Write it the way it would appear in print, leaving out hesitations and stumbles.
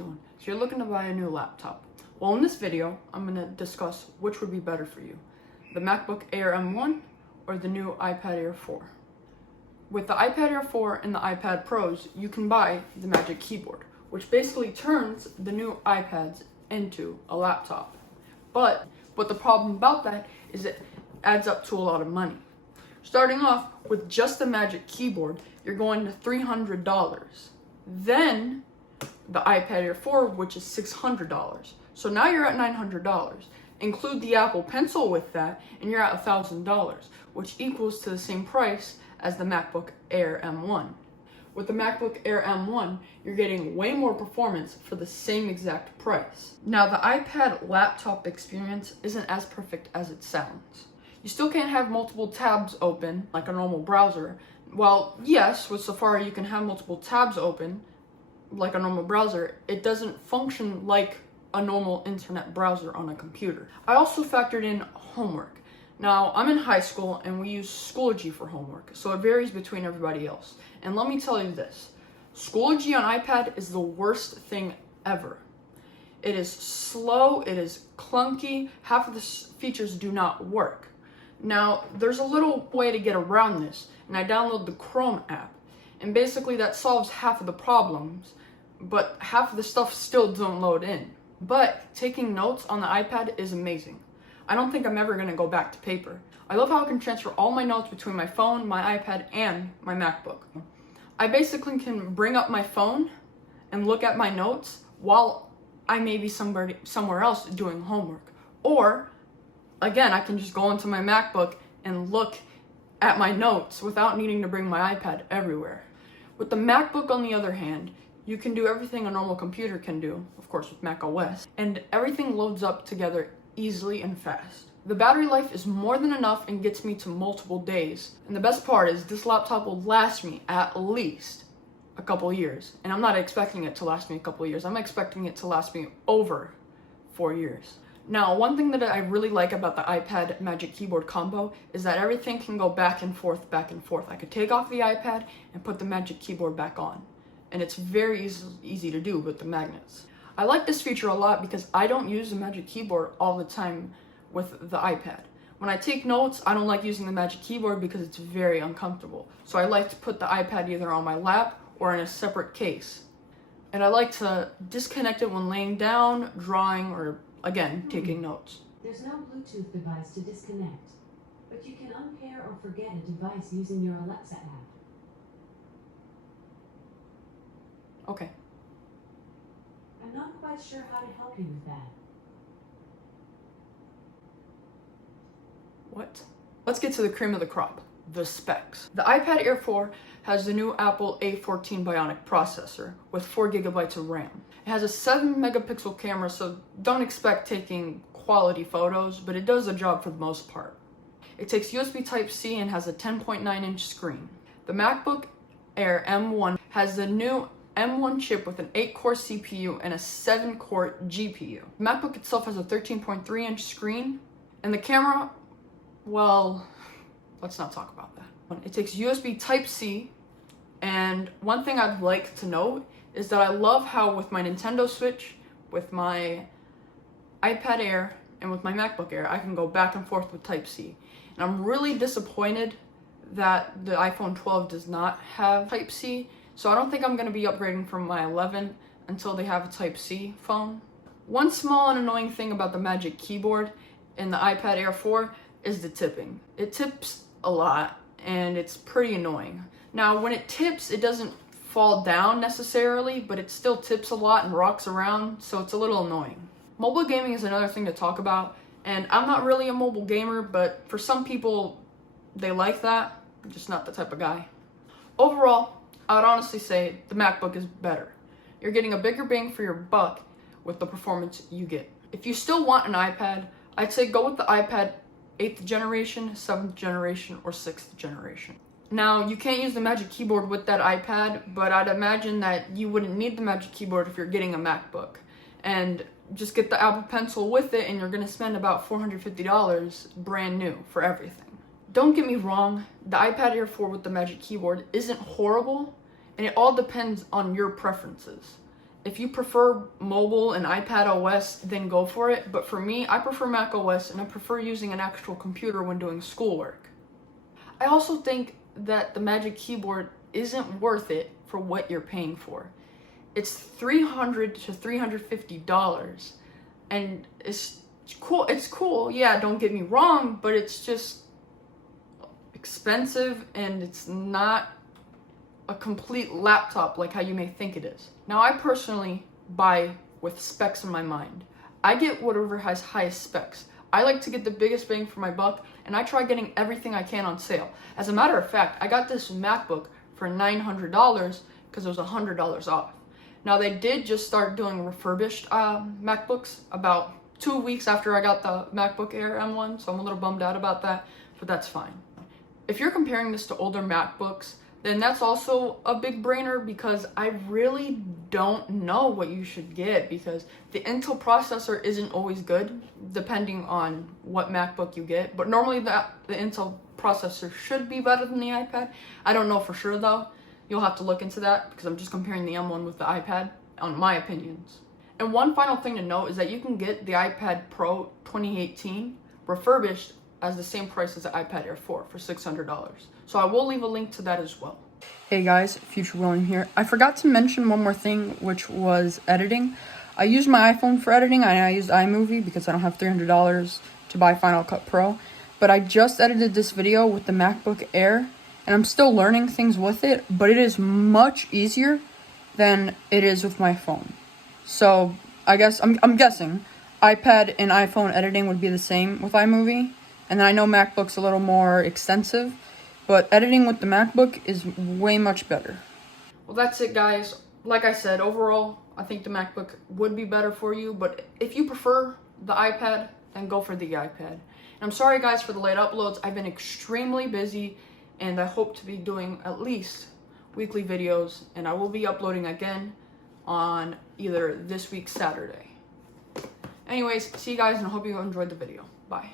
you one. So you're looking to buy a new laptop. Well, in this video, I'm going to discuss which would be better for you, the MacBook Air M1 or the new iPad Air 4. With the iPad Air 4 and the iPad Pros, you can buy the Magic Keyboard, which basically turns the new iPads into a laptop. But the problem about that is it adds up to a lot of money. Starting off with just the Magic Keyboard, you're going to $300. Then the iPad Air 4, which is $600. So now you're at $900. Include the Apple Pencil with that, and you're at $1,000, which equals to the same price as the MacBook Air M1. With the MacBook Air M1, you're getting way more performance for the same exact price. Now, the iPad laptop experience isn't as perfect as it sounds. You still can't have multiple tabs open like a normal browser. Well, yes, with Safari you can have multiple tabs open like a normal browser. It doesn't function like a normal internet browser on a computer. I also factored in homework. Now, I'm in high school and we use Schoology for homework, so it varies between everybody else. And let me tell you this, Schoology on iPad is the worst thing ever. It is slow, it is clunky, half of the features do not work. Now, there's a little way to get around this, and I download the Chrome app, and basically that solves half of the problems, but half of the stuff still don't load in. But taking notes on the iPad is amazing. I don't think I'm ever going to go back to paper. I love how I can transfer all my notes between my phone, my iPad, and my MacBook. I basically can bring up my phone and look at my notes while I may be somewhere else doing homework. Or, again, I can just go into my MacBook and look at my notes without needing to bring my iPad everywhere. With the MacBook, on the other hand, you can do everything a normal computer can do, of course with Mac OS, and everything loads up together easily and fast. The battery life is more than enough and gets me to multiple days. And the best part is this laptop will last me at least a couple years. And I'm not expecting it to last me a couple years. I'm expecting it to last me over 4 years. Now, one thing that I really like about the iPad Magic Keyboard combo is that everything can go back and forth, back and forth. I could take off the iPad and put the Magic Keyboard back on. And it's very easy to do with the magnets. I like this feature a lot because I don't use the Magic Keyboard all the time with the iPad. When I take notes, I don't like using the Magic Keyboard because it's very uncomfortable. So I like to put the iPad either on my lap or in a separate case. And I like to disconnect it when laying down, drawing, or again, taking notes. There's no Bluetooth device to disconnect, but you can unpair or forget a device using your Alexa app. Okay. I'm not quite sure how to help you with that. What? Let's get to the cream of the crop, the specs. The iPad Air 4 has the new Apple A14 Bionic processor with 4 GB of RAM. It has a 7 megapixel camera, so don't expect taking quality photos, but it does the job for the most part. It takes USB Type-C and has a 10.9-inch screen. The MacBook Air M1 has the new M1 chip with an 8-core CPU and a 7-core GPU. The MacBook itself has a 13.3-inch screen, and the camera, well, let's not talk about that. It takes USB Type-C, and one thing I'd like to note is that I love how with my Nintendo Switch, with my iPad Air, and with my MacBook Air, I can go back and forth with Type-C. And I'm really disappointed that the iPhone 12 does not have Type-C, so I don't think I'm going to be upgrading from my 11 until they have a Type-C phone. One small and annoying thing about the Magic Keyboard in the iPad Air 4 is the tipping. It tips a lot, and it's pretty annoying. Now, when it tips, it doesn't fall down necessarily, but it still tips a lot and rocks around, so it's a little annoying. Mobile gaming is another thing to talk about, and I'm not really a mobile gamer, but for some people, they like that. I'm just not the type of guy. Overall, I would honestly say the MacBook is better. You're getting a bigger bang for your buck with the performance you get. If you still want an iPad, I'd say go with the iPad 8th generation, 7th generation, or 6th generation. Now, you can't use the Magic Keyboard with that iPad, but I'd imagine that you wouldn't need the Magic Keyboard if you're getting a MacBook. And just get the Apple Pencil with it, and you're going to spend about $450 brand new for everything. Don't get me wrong, the iPad Air 4 with the Magic Keyboard isn't horrible, and it all depends on your preferences. If you prefer mobile and iPad OS, then go for it. But for me, I prefer Mac OS and I prefer using an actual computer when doing schoolwork. I also think that the Magic Keyboard isn't worth it for what you're paying for. It's $300 to $350 and it's cool. It's cool, yeah, don't get me wrong, but it's just expensive and it's not a complete laptop like how you may think it is. Now, I personally buy with specs in my mind. I get whatever has highest specs. I like to get the biggest bang for my buck, and I try getting everything I can on sale. As a matter of fact, I got this MacBook for $900 because it was $100 off. Now, they did just start doing refurbished MacBooks about 2 weeks after I got the MacBook Air M1, so I'm a little bummed out about that, but that's fine. If you're comparing this to older MacBooks, then that's also a big brainer because I really don't know what you should get because the Intel processor isn't always good depending on what MacBook you get. But normally the Intel processor should be better than the iPad. I don't know for sure though. You'll have to look into that because I'm just comparing the M1 with the iPad on my opinions. And one final thing to note is that you can get the iPad Pro 2018 refurbished as the same price as the iPad Air 4 for $600. So I will leave a link to that as well. Hey guys, Future William here. I forgot to mention one more thing, which was editing. I use my iPhone for editing, and I used iMovie because I don't have $300 to buy Final Cut Pro. But I just edited this video with the MacBook Air, and I'm still learning things with it, but it is much easier than it is with my phone. So I guess, I'm guessing, iPad and iPhone editing would be the same with iMovie. And then I know MacBook's a little more extensive, but editing with the MacBook is way much better. Well, that's it, guys. Like I said, overall, I think the MacBook would be better for you, but if you prefer the iPad, then go for the iPad. And I'm sorry, guys, for the late uploads. I've been extremely busy, and I hope to be doing at least weekly videos, and I will be uploading again on either this week's Saturday. Anyways, see you guys, and I hope you enjoyed the video. Bye.